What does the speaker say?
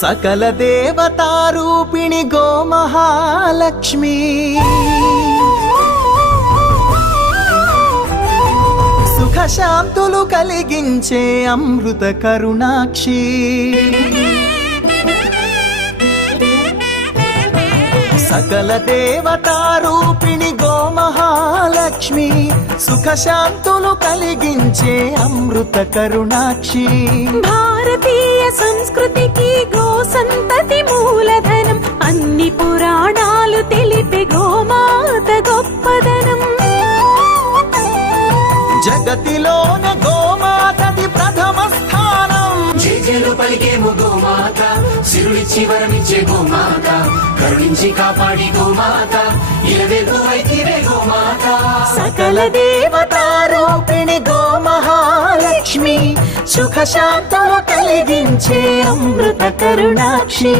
सकल देवतारूपिणि गोमहालक्ष्मी सुख शांतुलु कलिगिंचे अमृत करुणाक्षी सकल देवतारूपिणि गोमहालक्ष्मी सुख शांतुलु कलिगिंचे अमृत करुणाक्षी भारतीय संस्कृति की गो संतति मूलधनम अन्नि पुराणालु तेलिपे गोमात गोप्पदनम जगतिलोने गोमातदि प्रथम स्थानम జేజేలు పలికేము గోమాత సిరులిచ్చి వరమిచ్చే గోమాత కరుణించి కాపాడి గోమాత ఇలవేల్పు వైతివే గోమాత सकल देवतारूपिणि गोमहालक्ष्मी सुख शांतुलु कलिगिंचे अमृत करुणाक्षी।